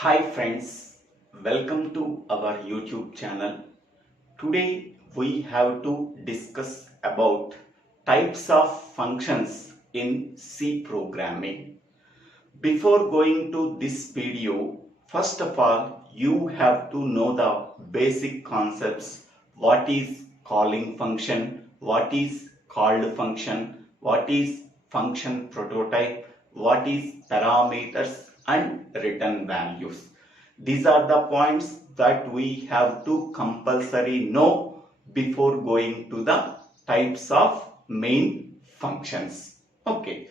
Hi friends, welcome to our YouTube channel. Today we have to discuss about types of functions in C programming. Before going to this video, first of all you have to know the basic concepts. What is calling function, what is called function, what is function prototype, what is parameters and return values. These are the points that we have to compulsory know before going to the types of main functions. Okay.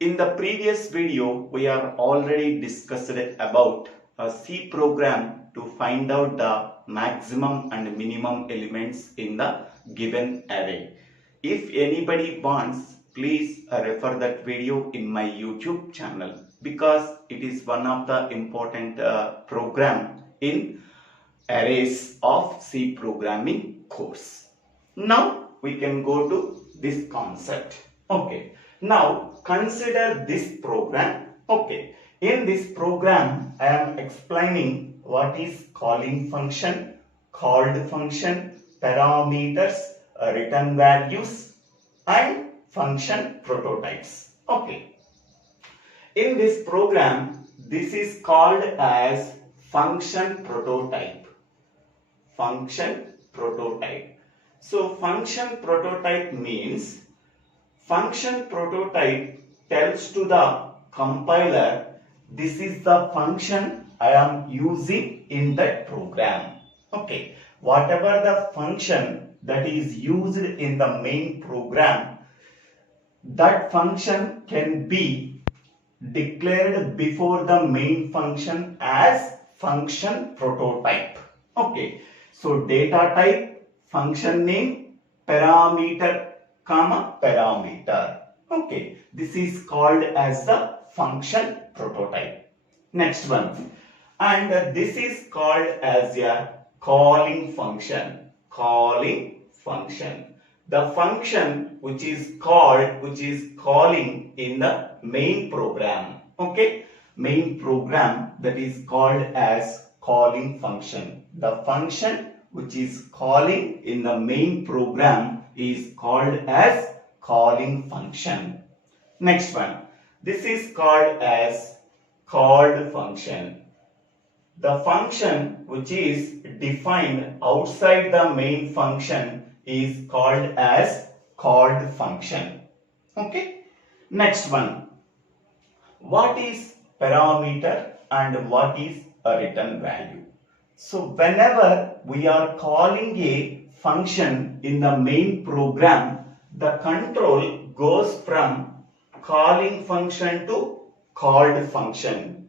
In the previous video, we are already discussed about a C program to find out the maximum and minimum elements in the given array. If anybody wants, please refer that video in my YouTube channel because it is one of the important program in arrays of C programming course. Now we can go to this concept. Okay. Now consider this program. Okay. In this program, I am explaining what is calling function, called function, parameters, return values and function prototypes. Okay. In this program, this is called as function prototype. Function prototype. So function prototype means function prototype tells to the compiler this is the function I am using in that program. Okay. Whatever the function that is used in the main program, that function can be declared before the main function as function prototype. Okay. So data type, function name, parameter, comma parameter. Okay. This is called as the function prototype. Next one. And this is called as a calling function. Calling function. The function which is called, which is calling in the main program. Okay. Main program that is called as calling function. The function which is calling in the main program is called as calling function. Next one. This is called as called function. The function which is defined outside the main function is called as called function. Okay. Next one. What is parameter and what is a return value? So whenever we are calling a function in the main program, the control goes from calling function to called function.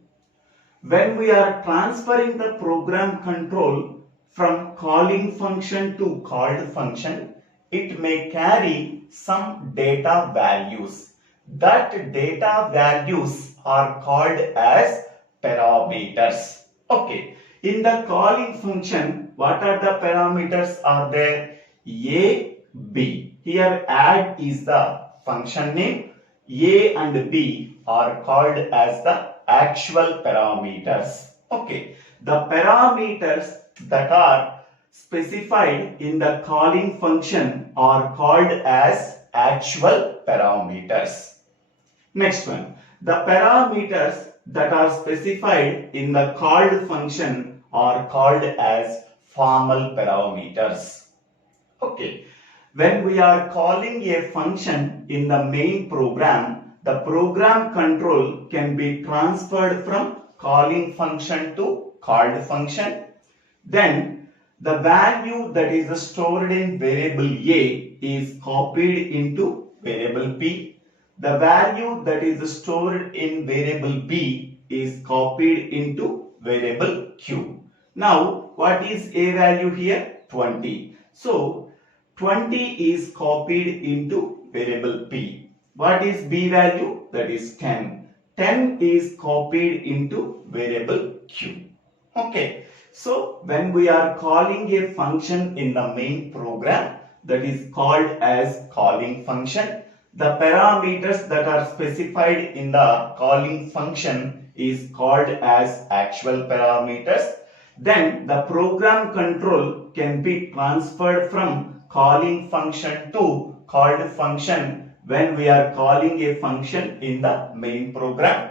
When we are transferring the program control from calling function to called function, it may carry some data values. That data values are called as parameters. Okay. In the calling function, what are the parameters are there? A, B. Here add is the function name. A and B are called as the actual parameters. Okay. The parameters that are specified in the calling function are called as actual parameters. Next one. The parameters that are specified in the called function are called as formal parameters. Okay. When we are calling a function in the main program, the program control can be transferred from calling function to called function. Then the value that is stored in variable A is copied into variable B. The value that is stored in variable B is copied into variable Q. Now, what is A value here? 20. So, 20 is copied into variable B. What is B value? That is 10. 10 is copied into variable Q. Okay. So, when we are calling a function in the main program, that is called as calling function, the parameters that are specified in the calling function is called as actual parameters. Then the program control can be transferred from calling function to called function when we are calling a function in the main program.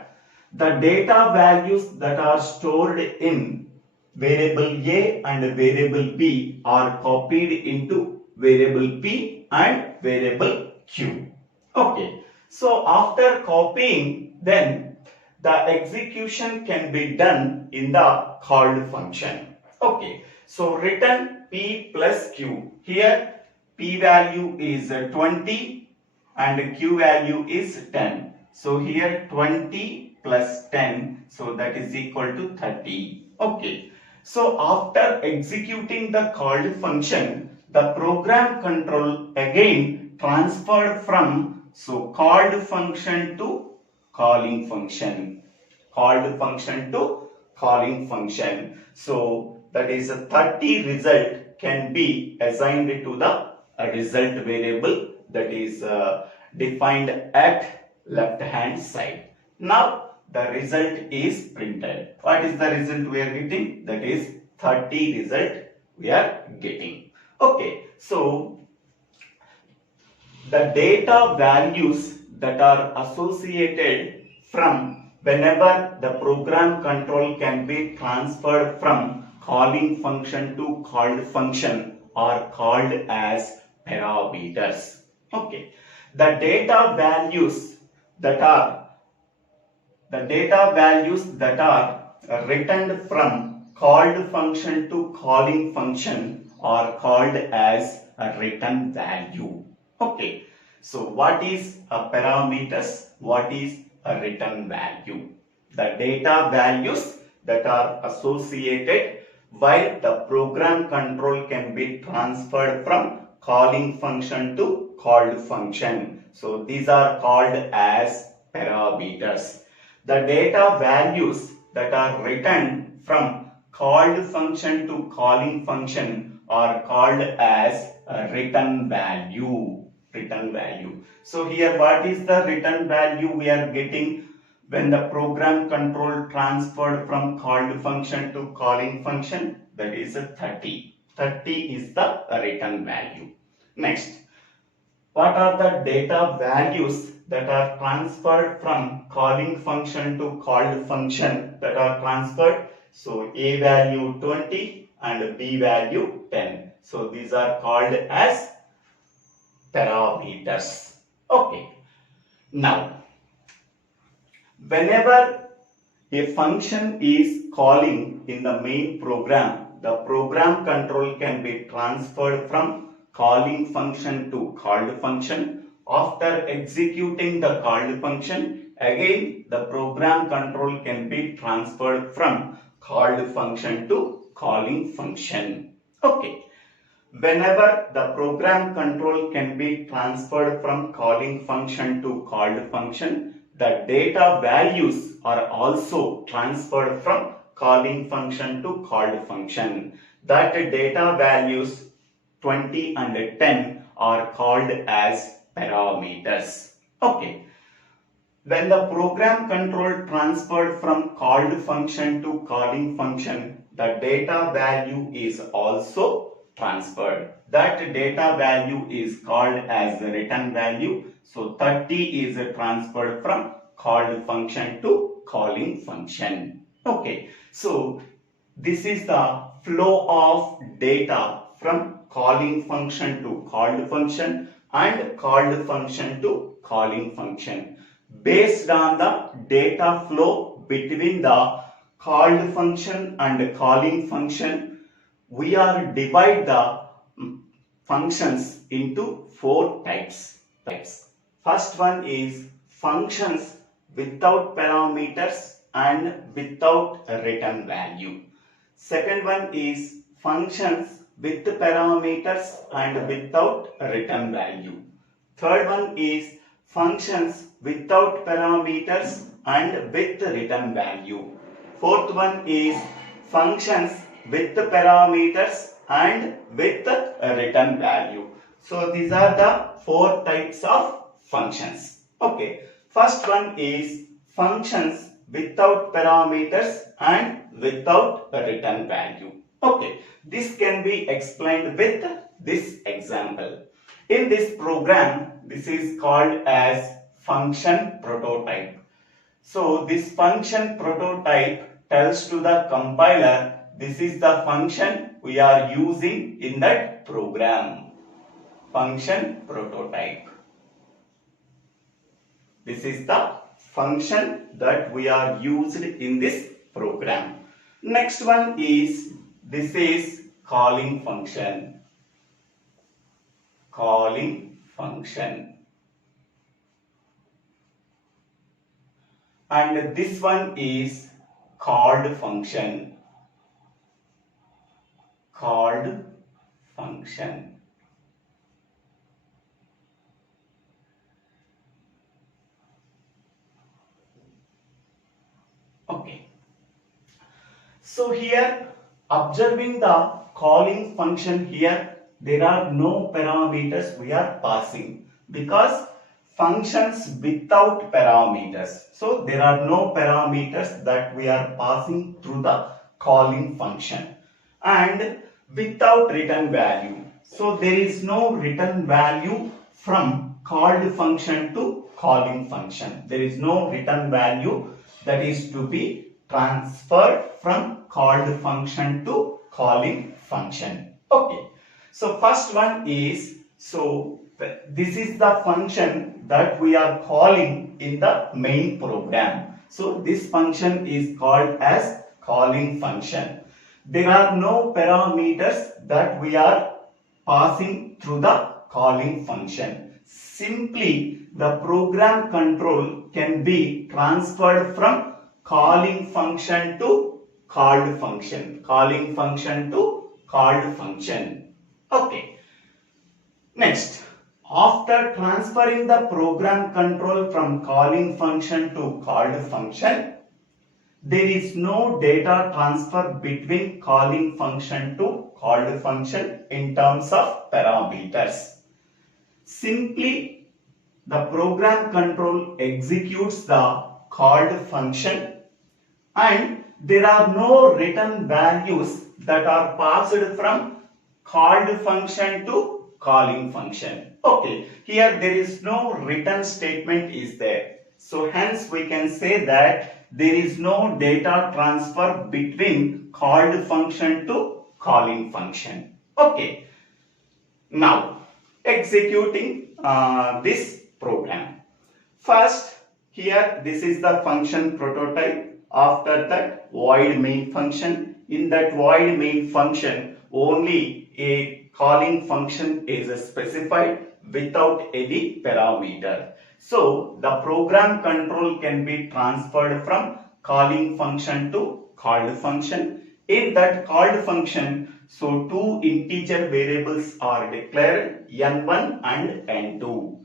The data values that are stored in variable A and variable B are copied into variable P and variable Q. Okay, so after copying, then the execution can be done in the called function. Okay, so return P plus Q. Here P value is 20 and Q value is 10. So here 20 plus 10, so that is equal to 30. Okay, so after executing the called function, the program control again transferred from called function to calling function. Called function to calling function. So that is a 30 result can be assigned to the result variable that is defined at left hand side. Now the result is printed. What is the result we are getting? That is 30 result we are getting. Okay, so the data values that are associated from whenever the program control can be transferred from calling function to called function are called as parameters. Okay, the data values that are returned from called function to calling function are called as a return value. Okay, so what is a parameters? What is a return value? The data values that are associated while the program control can be transferred from calling function to called function. So these are called as parameters. The data values that are returned from called function to calling function are called as a return value. Return value. So here what is the return value we are getting when the program control transferred from called function to calling function? That is a 30. 30 is the return value. Next, what are the data values that are transferred from calling function to called function that are transferred? So A value 20 and B value 10. So these are called as parameters. Okay. Now, whenever a function is calling in the main program, the program control can be transferred from calling function to called function. After executing the called function, again the program control can be transferred from called function to calling function. Okay. Whenever the program control can be transferred from calling function to called function, the data values are also transferred from calling function to called function. That data values 20 and 10 are called as parameters. Okay. When the program control transferred from called function to calling function, the data value is also transferred. That data value is called as the return value. So 30 is transferred from called function to calling function. Okay, so this is the flow of data from calling function to called function and called function to calling function. Based on the data flow between the called function and calling function, we are divide the functions into 4 types. First one is functions without parameters and without a return value. Second one is functions with parameters and without a return value. Third one is functions without parameters and with return value. Fourth one is functions with the parameters and with the return value. So these are the 4 types of functions. Okay, first one is functions without parameters and without a return value. Okay, this can be explained with this example. In this program, this is called as function prototype. So this function prototype tells to the compiler this is the function we are using in that program. Function prototype. This is the function that we are used in this program. Next one is, this is calling function. Calling function. And this one is called function. Called function. Okay. So here, observing the calling function here, there are no parameters we are passing because functions without parameters. So there are no parameters that we are passing through the calling function, and without return value. So there is no return value from called function to calling function. There is no return value that is to be transferred from called function to calling function. Okay. So first one is, so this is the function that we are calling in the main program. So this function is called as calling function. There are no parameters that we are passing through the calling function. Simply the program control can be transferred from calling function to called function. Calling function to called function. Okay. Next, after transferring the program control from calling function to called function, there is no data transfer between calling function to called function in terms of parameters. Simply, the program control executes the called function and there are no return values that are passed from called function to calling function. Okay, here there is no return statement is there. So hence we can say that there is no data transfer between called function to calling function. Okay, now executing this program. First, here this is the function prototype. After that, void main function. In that void main function, only a calling function is specified without any parameter. So the program control can be transferred from calling function to called function. In that called function, so two integer variables are declared, n1 and n2.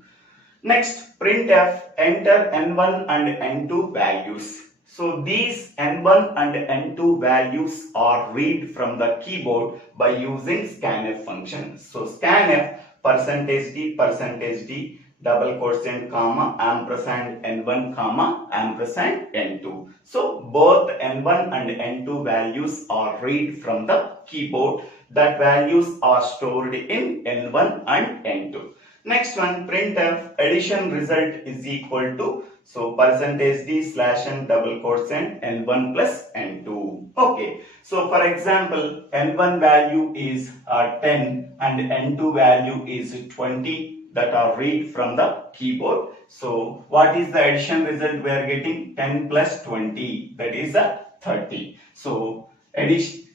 Next, printf, enter n1 and n2 values. So these n1 and n2 values are read from the keyboard by using scanf function. So scanf %d double quotient comma ampersand n1 comma ampersand n2. So both n1 and n2 values are read from the keyboard. That values are stored in n1 and n2. Next one, printf addition result is equal to, so %d/n double quotient n1 plus n2. Okay, so for example, n1 value is 10 and n2 value is 20 that are read from the keyboard. So what is the addition result we are getting? 10 plus 20, that is 30. So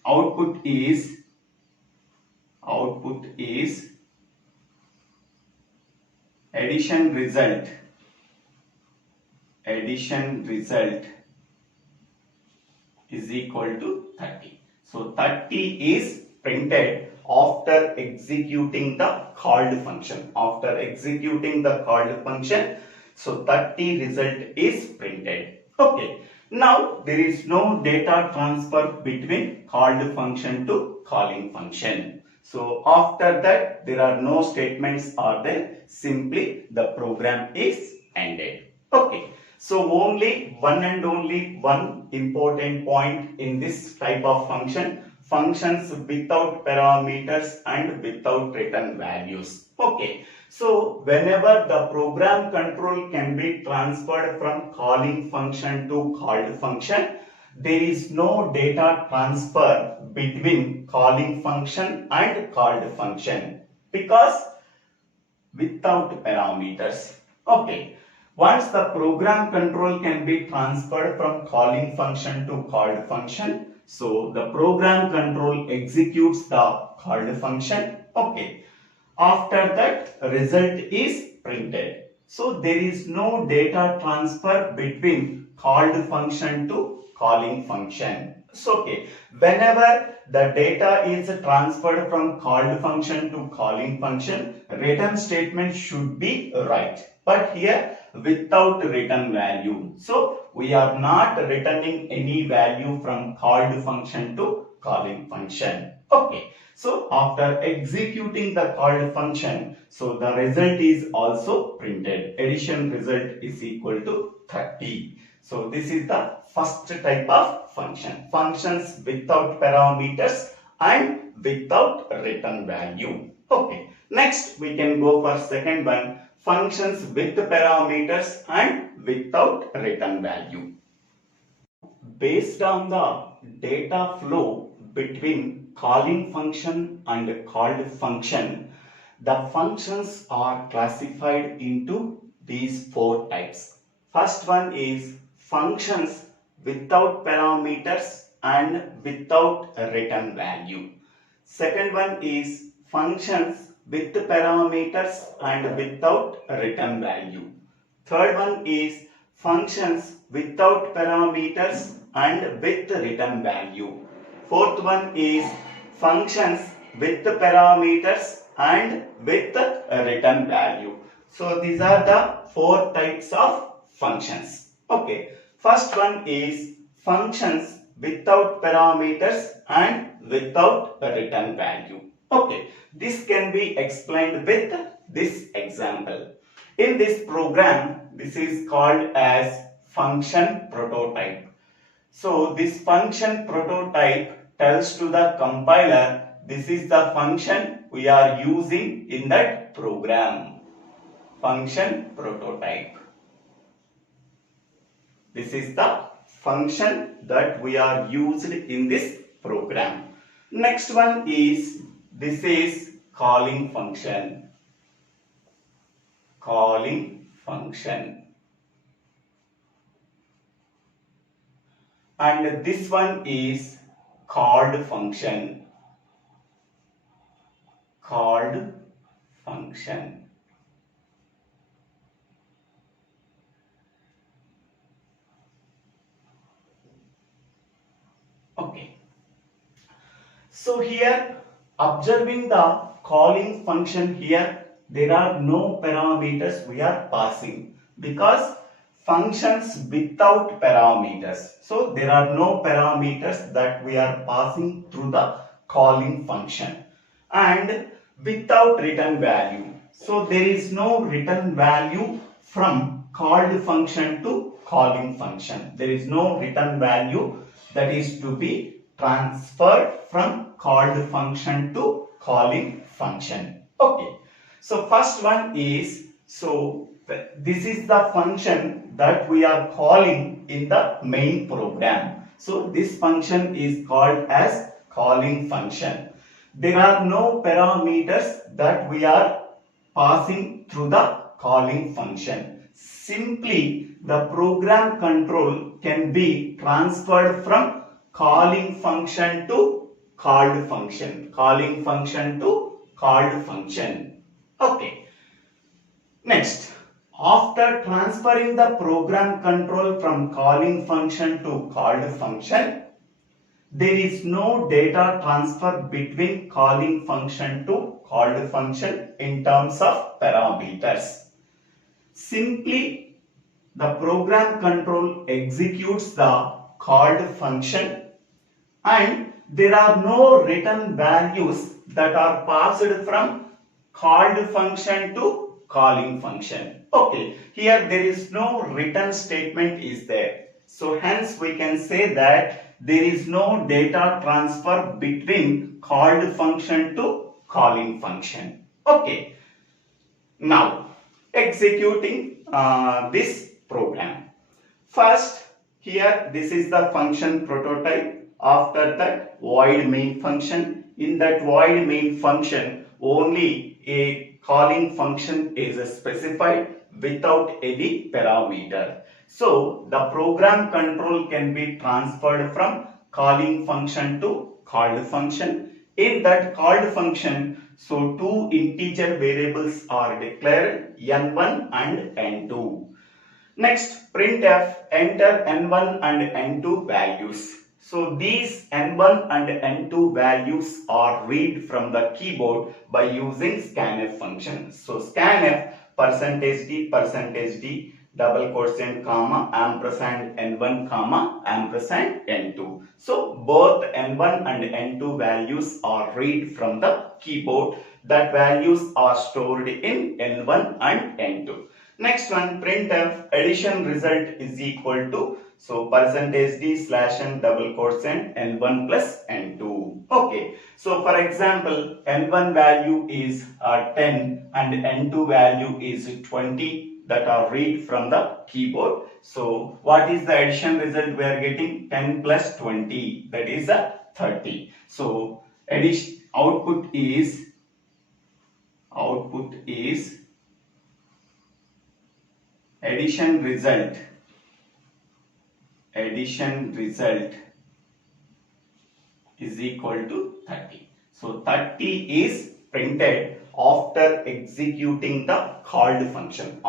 output is addition result is equal to 30. So 30 is printed after executing the called function. After executing the called function, so 30 result is printed. Okay. Now there is no data transfer between called function to calling function. So after that, there are no statements are there. Simply the program is ended. Okay. So only one and only one important point in this type of function, functions without parameters and without return values. Okay. So whenever the program control can be transferred from calling function to called function, there is no data transfer between calling function and called function because without parameters. Okay. Once the program control can be transferred from calling function to called function, so the program control executes the called function. Okay. After that, result is printed. So there is no data transfer between called function to calling function. So okay, whenever the data is transferred from called function to calling function, return statement should be right. But here without return value. So we are not returning any value from called function to calling function. Okay. So after executing the called function, so the result is also printed. Addition result is equal to 30. So this is the first type of function. Functions without parameters and without return value. Okay. Next we can go for second one. Functions with parameters and without return value. Based on the data flow between calling function and called function, the functions are classified into these four types. First one is functions without parameters and without return value. Second one is functions with parameters and without return value. Third one is functions without parameters and with return value. Fourth one is functions with parameters and with return value. So these are the four types of functions. Okay. First one is functions without parameters and without return value. Okay. This can be explained with this example. In this program, this is called as function prototype. So this function prototype tells to the compiler this is the function we are using in that program. Function prototype. This is the function that we are used in this program. Next one is, this is calling function. Calling function. And this one is called function. Called function. Okay. So here, observing the calling function here, there are no parameters we are passing because functions without parameters. So there are no parameters that we are passing through the calling function and without return value. So there is no return value from called function to calling function. There is no return value that is to be transferred from called function to calling function. Okay. So first one is, so this is the function that we are calling in the main program. So this function is called as calling function. There are no parameters that we are passing through the calling function. Simply the program control can be transferred from calling function to called function. Calling function to called function. Okay. Next, after transferring the program control from calling function to called function, there is no data transfer between calling function to called function in terms of parameters. Simply, the program control executes the called function and there are no return values that are passed from called function to calling function. Okay, here there is no return statement is there. So hence we can say that there is no data transfer between called function to calling function. Okay, now executing this program. First, here this is the function prototype. After that, void main function. In that void main function, only a calling function is specified without any parameter. So the program control can be transferred from calling function to called function. In that called function, so two integer variables are declared, n1 and n2. Next, printf, enter n1 and n2 values. So these n1 and n2 values are read from the keyboard by using scanf function. So scanf %d double quotient comma ampersand n1 comma ampersand n2. So both n1 and n2 values are read from the keyboard. That values are stored in n1 and n2. Next one, printf addition result is equal to, so %d slash n double quotient n1 plus n2. Okay, so for example, n1 value is 10 and n2 value is 20 that are read from the keyboard. So what is the addition result we are getting? 10 plus 20, that is 30. So addition output is addition result is equal to 30. So 30 is printed after executing the called function.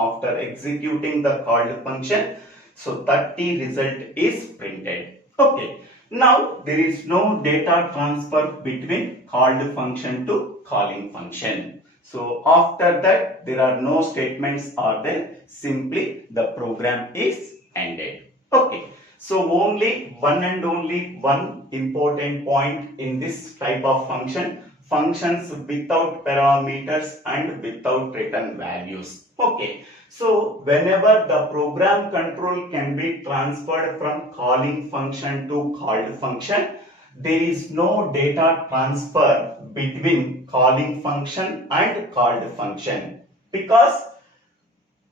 So 30 result is printed. Okay. Now there is no data transfer between called function to calling function. So after that there are no statements are there. Simply the program is ended. Okay. So only one and only one important point in this type of function. Functions without parameters and without return values. Okay. So whenever the program control can be transferred from calling function to called function, there is no data transfer between calling function and called function because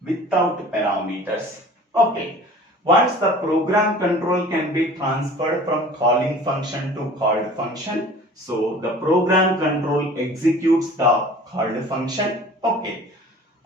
without parameters. Okay. Once the program control can be transferred from calling function to called function, so the program control executes the called function. Okay.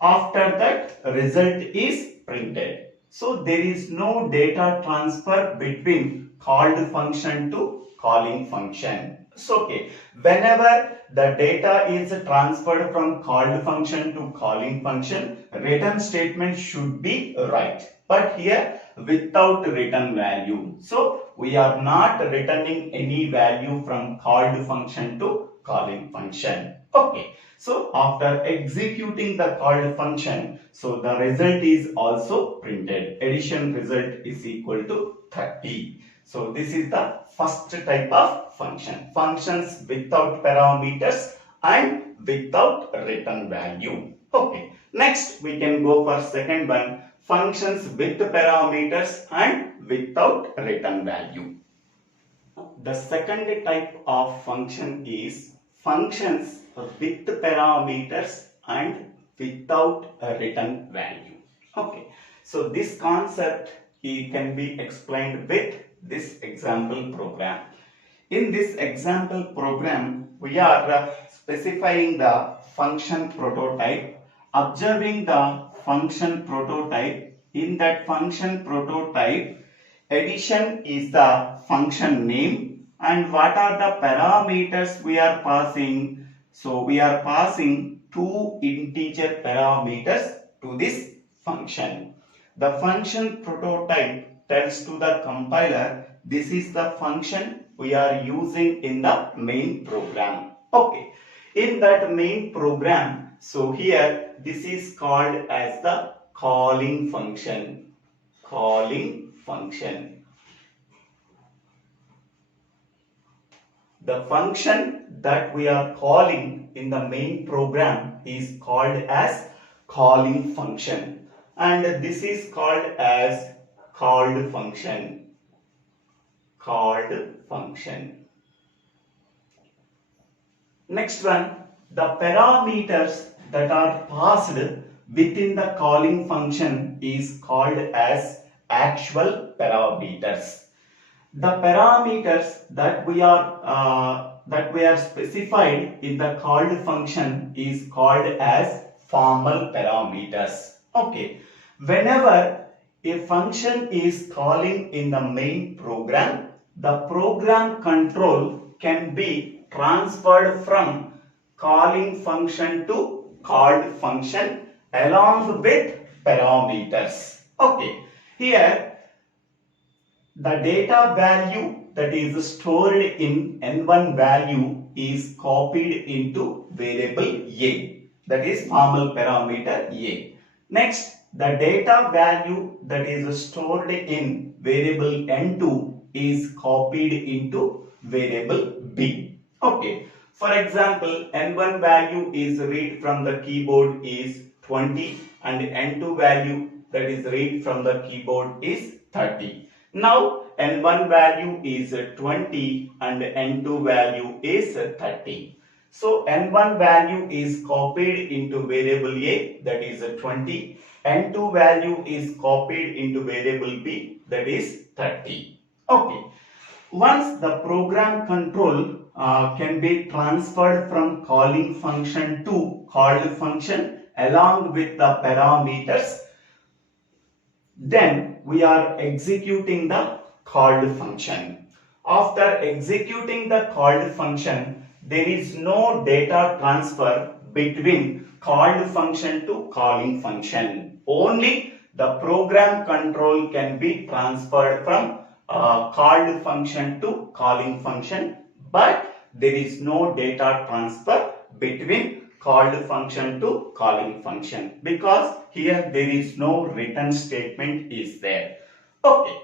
After that, result is printed. So there is no data transfer between called function to calling function. So okay, whenever the data is transferred from called function to calling function, return statement should be right. But here without return value. So we are not returning any value from called function to calling function. Okay. So after executing the called function, so the result is also printed. Addition result is equal to 30. So this is the first type of function. Functions without parameters and without return value. Okay. Next we can go for second one. Functions with parameters and without return value. The second type of function is functions with parameters and without a return value. Okay, so this concept can be explained with this example program. In this example program, we are specifying the function prototype, observing the function prototype. In that function prototype, addition is the function name, and what are the parameters we are passing? So we are passing two integer parameters to this function. The function prototype tells to the compiler this is the function we are using in the main program. Okay. In that main program, so here this is called as the calling function. The function that we are calling in the main program is called as calling function, and this is called as called function. Called function. Next one, the parameters that are passed within the calling function is called as actual parameters. The parameters that we are specified in the called function is called as formal parameters. Okay, whenever a function is calling in the main program, the program control can be transferred from calling function to called function along with parameters. Okay, here the data value that is stored in n1 value is copied into variable a, that is formal parameter a. Next, the data value that is stored in variable n2 is copied into variable b. Okay, for example, n1 value is read from the keyboard is 20 and n2 value that is read from the keyboard is 30. Now n1 value is 20 and n2 value is 30. So n1 value is copied into variable a, that is 20. n2 value is copied into variable b, that is 30. Okay. Once the program control can be transferred from calling function to called function along with the parameters, then we are executing the called function. After executing the called function, there is no data transfer between called function to calling function. Only the program control can be transferred from called function to calling function, but there is no data transfer between called function to calling function, because here there is no written statement is there. Okay,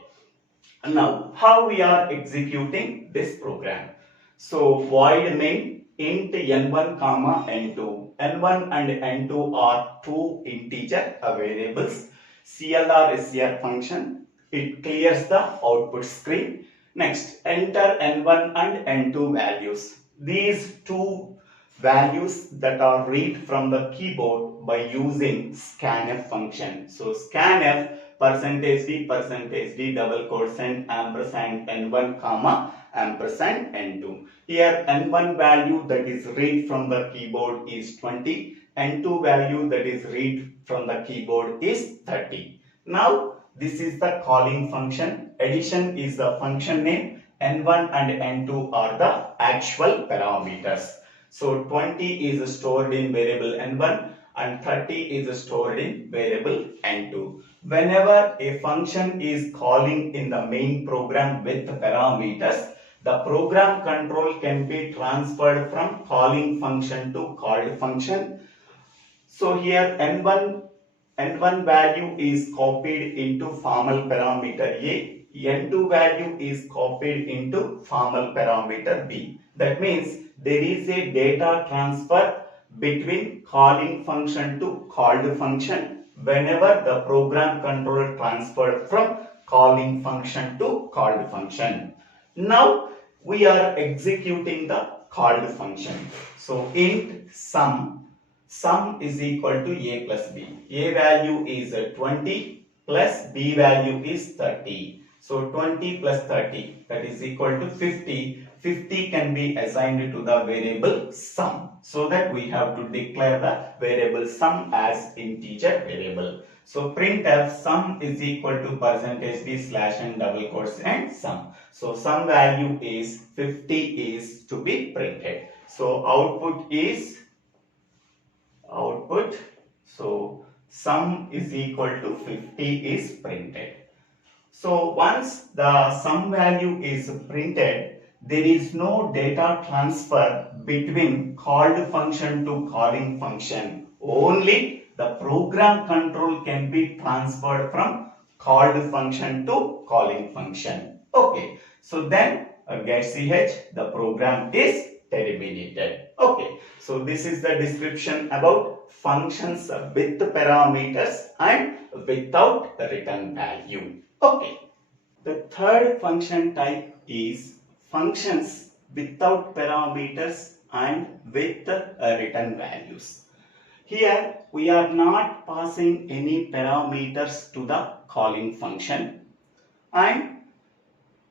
now how we are executing this program? So void main int n1 comma n2. n1 and n2 are two integer variables. CLR is your function. It clears the output screen. Next, enter n1 and n2 values. These two values that are read from the keyboard by using scanf function. So scanf %d double quotes and ampersand n1 comma ampersand n2. Here n1 value that is read from the keyboard is 20, n2 value that is read from the keyboard is 30. Now this is the calling function. Addition is the function name. n1 and n2 are the actual parameters. So 20 is stored in variable n1 and 30 is stored in variable n2. Whenever a function is calling in the main program with parameters, the program control can be transferred from calling function to called function. So here n1 value is copied into formal parameter a, n2 value is copied into formal parameter b. That means there is a data transfer between calling function to called function whenever the program control transferred from calling function to called function. Now we are executing the called function. So int sum is equal to a plus b. A value is 20 plus b value is 30. So 20 plus 30, that is equal to 50. 50 can be assigned to the variable sum. So that we have to declare the variable sum as integer variable. So printf sum is equal to %d slash and double quotes and sum. So sum value is 50 is to be printed. So output. So sum is equal to 50 is printed. So once the sum value is printed, there is no data transfer between called function to calling function. Only the program control can be transferred from called function to calling function. Okay, so then get ch, the program is terminated. Okay, so this is the description about functions with parameters and without return value. Okay. The third function type is functions without parameters and with return values. Here we are not passing any parameters to the calling function, and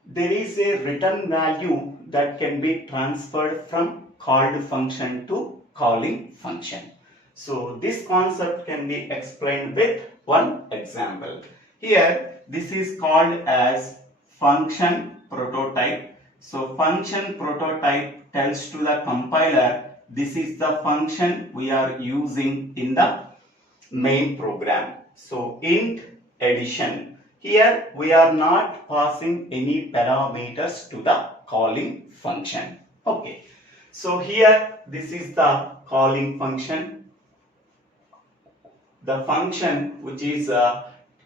there is a return value that can be transferred from called function to calling function. So this concept can be explained with one example. Here this is called as function prototype. So function prototype tells to the compiler this is the function we are using in the main program. So int addition. Here we are not passing any parameters to the calling function. Okay. So here this is the calling function. The function which is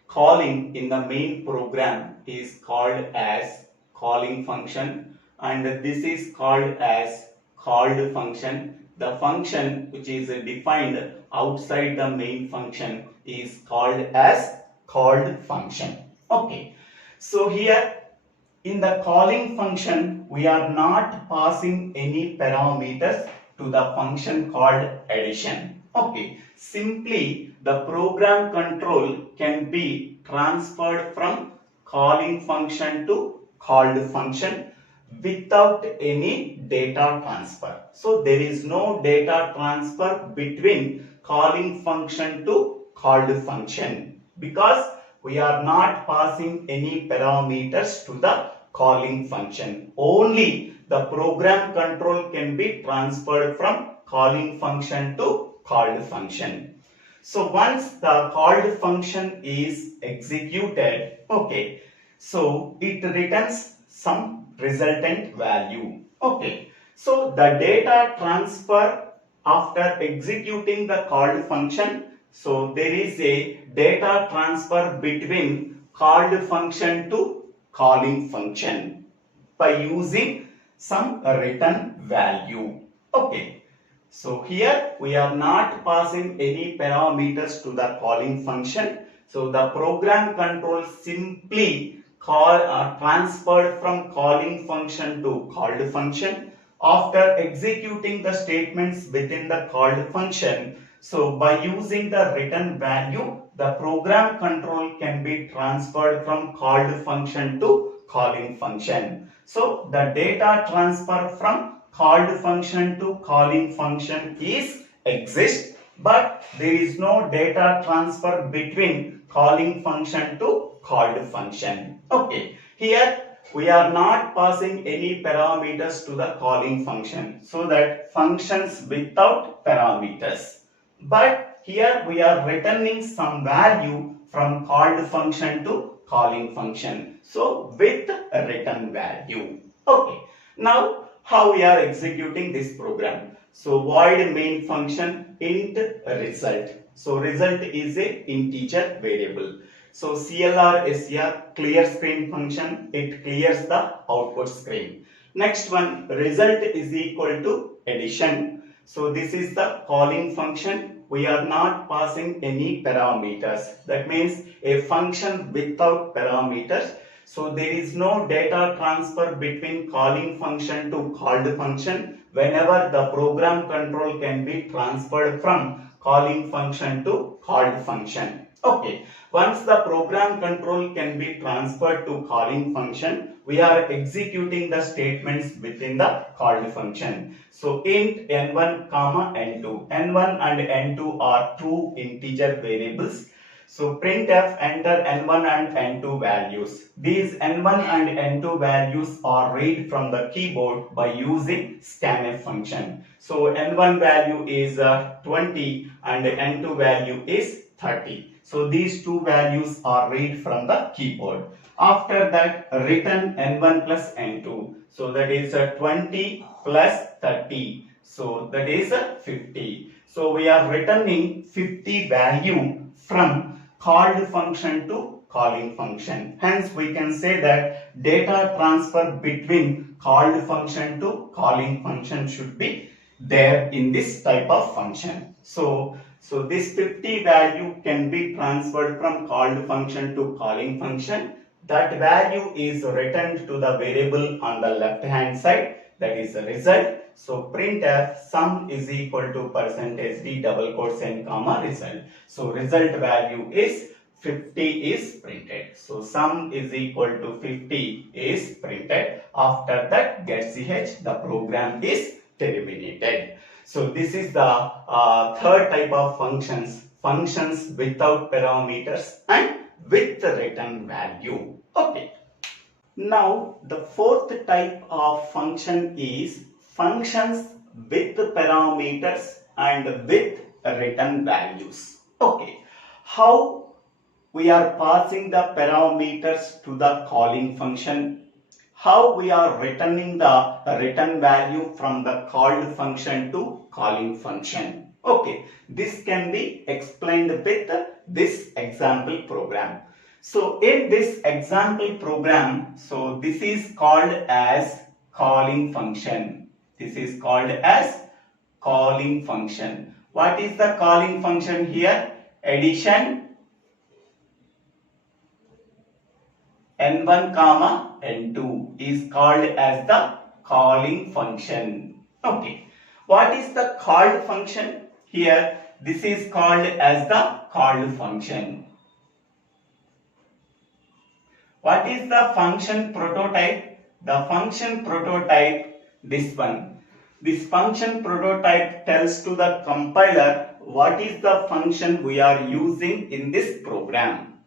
calling in the main program is called as calling function, and this is called as called function. The function which is defined outside the main function is called as called function. Okay. So here in the calling function we are not passing any parameters to the function called addition. Okay. Simply the program control can be transferred from calling function to called function without any data transfer. So there is no data transfer between calling function to called function because we are not passing any parameters to the calling function. Only the program control can be transferred from calling function to called function. So once the called function is executed, okay, so it returns some resultant value. Okay, so the data transfer after executing the called function, so there is a data transfer between called function to calling function by using some return value. Okay, so here we are not passing any parameters to the calling function. So the program control simply transferred from calling function to called function after executing the statements within the called function. So by using the return value, the program control can be transferred from called function to calling function. So the data transfer from called function to calling function exists, but there is no data transfer between calling function to called function. Okay, here we are not passing any parameters to the calling function, so that functions without parameters. But here we are returning some value from called function to calling function. So with a return value. Okay, now how we are executing this program? So void main function int result. So result is a integer variable. So CLR SCR clear screen function, it clears the output screen. Next one, result is equal to addition. So this is the calling function. We are not passing any parameters. That means a function without parameters. So there is no data transfer between calling function to called function whenever the program control can be transferred from calling function to called function. Okay, once the program control can be transferred to calling function, we are executing the statements within the called function. So int n1 comma n2. n1 and n2 are two integer variables. So printf enter n1 and n2 values. These n1 and n2 values are read from the keyboard by using scanf function. So n1 value is 20 and n2 value is 30. So these two values are read from the keyboard. After that, return n1 plus n2. So that is 20 plus 30. So that is 50. So we are returning 50 value from called function to calling function. Hence we can say that data transfer between called function to calling function should be there in this type of function. So this 50 value can be transferred from called function to calling function. That value is returned to the variable on the left hand side, that is the result. So printf sum is equal to %d double quotes and comma result. So result value is 50 is printed. So sum is equal to 50 is printed. After that get ch, the program is terminated. So this is the third type of functions without parameters and with the return value. Okay. Now the fourth type of function is functions with parameters and with return values. Okay. How we are passing the parameters to the calling function, how we are returning the return value from the called function to calling function. Okay, this can be explained with this example program. So in this example program, so this is called as calling function. This is called as calling function. What is the calling function here? Addition n1 comma n2 is called as the calling function. Okay. What is the called function? Here this is called as the called function. What is the function prototype? The function prototype, this one. This function prototype tells to the compiler what is the function we are using in this program.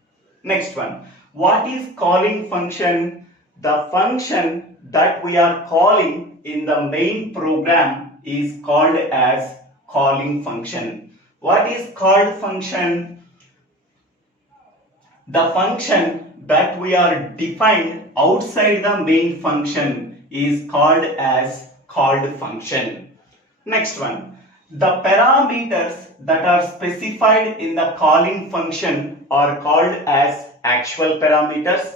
Next one. What is calling function? The function that we are calling in the main program is called as calling function. What is called function? The function that we are defined outside the main function is called as called function. Next one. The parameters that are specified in the calling function are called as actual parameters.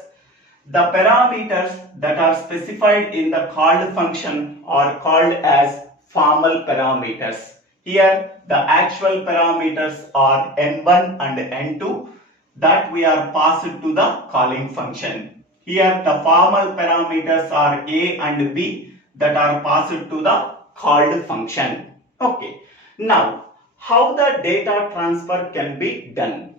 The parameters that are specified in the called function are called as formal parameters. Here the actual parameters are n1 and n2 that we are passed to the calling function. Here the formal parameters are a and b that are passed to the called function. Okay. Now how the data transfer can be done?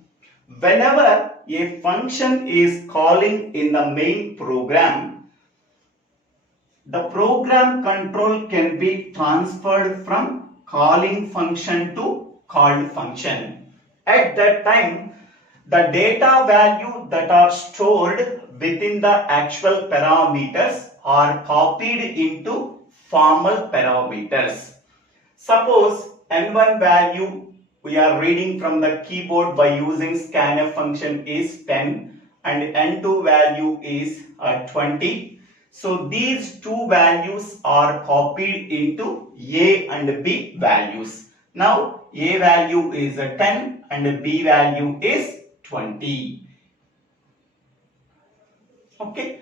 Whenever a function is calling in the main program, the program control can be transferred from calling function to called function. At that time, the data value that are stored within the actual parameters are copied into formal parameters. Suppose n1 value we are reading from the keyboard by using scanf function is 10 and n2 value is 20. So these two values are copied into a and b values. Now a value is 10 and b value is 20. Okay.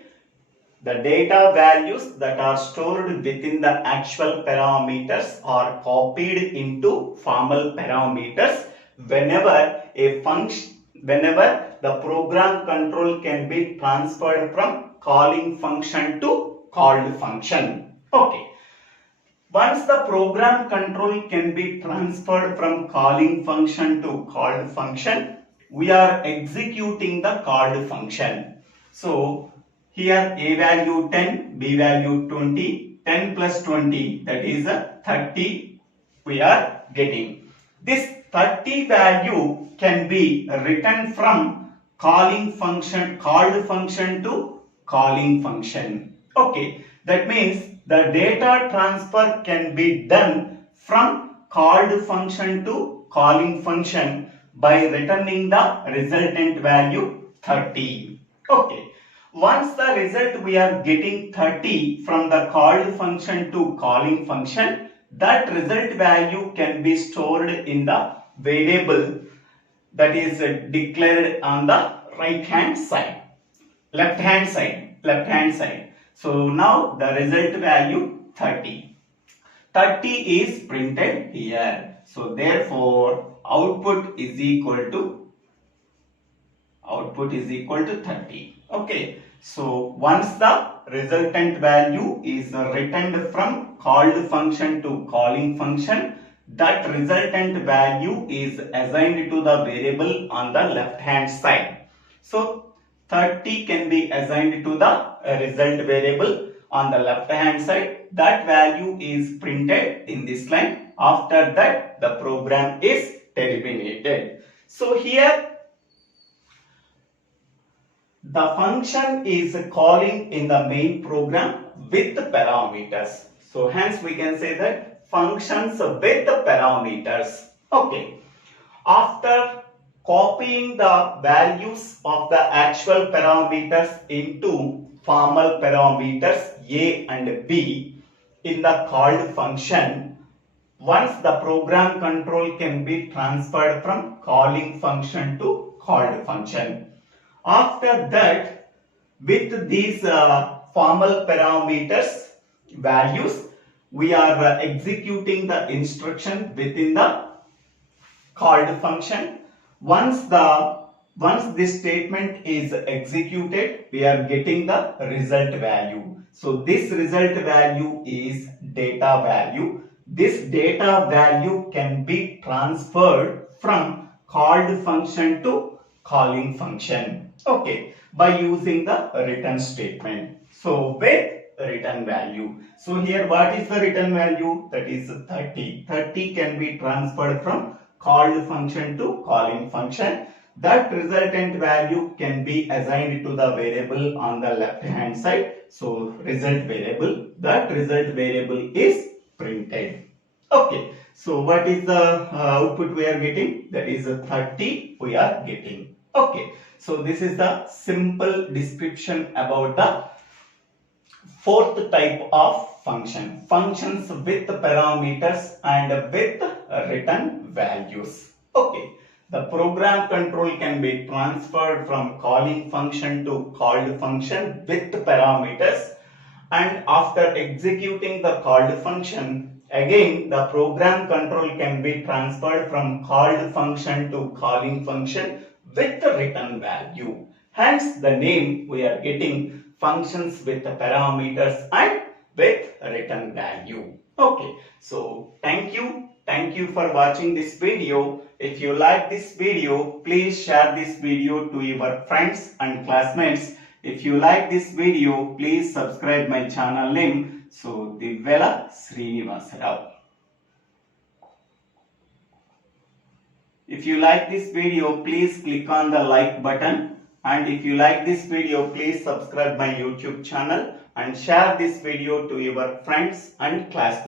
The data values that are stored within the actual parameters are copied into formal parameters whenever the program control can be transferred from calling function to called function. Okay. Once the program control can be transferred from calling function to called function, we are executing the called function. So here a value 10, b value 20, 10 plus 20 that is 30 we are getting. This 30 value can be written from calling function, called function to calling function. Okay, that means the data transfer can be done from called function to calling function by returning the resultant value 30. Okay. Once the result we are getting 30 from the called function to calling function, that result value can be stored in the variable that is declared on the left hand side. So now the result value 30. 30 is printed here. So therefore output is equal to 30. Okay. So once the resultant value is returned from called function to calling function, that resultant value is assigned to the variable on the left hand side. So 30 can be assigned to the result variable on the left hand side. That value is printed in this line. After that, the program is terminated. So here the function is calling in the main program with parameters. So hence we can say that functions with parameters. Okay. After copying the values of the actual parameters into formal parameters A and B in the called function, once the program control can be transferred from calling function to called function. After that, with these formal parameters values, we are executing the instruction within the called function. Once this statement is executed, we are getting the result value. So this result value is data value. This data value can be transferred from called function to calling function. Okay, by using the return statement. So with return value. So here what is the return value? That is 30. 30 can be transferred from called function to calling function. That resultant value can be assigned to the variable on the left hand side. So result variable. That result variable is printed. Okay. So what is the output we are getting? That is 30 we are getting. Okay. So this is the simple description about the fourth type of function. Functions with parameters and with return values. Okay. The program control can be transferred from calling function to called function with parameters, and after executing the called function, again the program control can be transferred from called function to calling function with the return value. Hence the name we are getting functions with parameters and with return value. Okay, so thank you for watching this video. If you like this video, please share this video to your friends and classmates. If you like this video, please subscribe my channel name. So Divvela Srinivasa Rao. If you like this video, please click on the like button, and if you like this video, please subscribe my YouTube channel and share this video to your friends and classmates.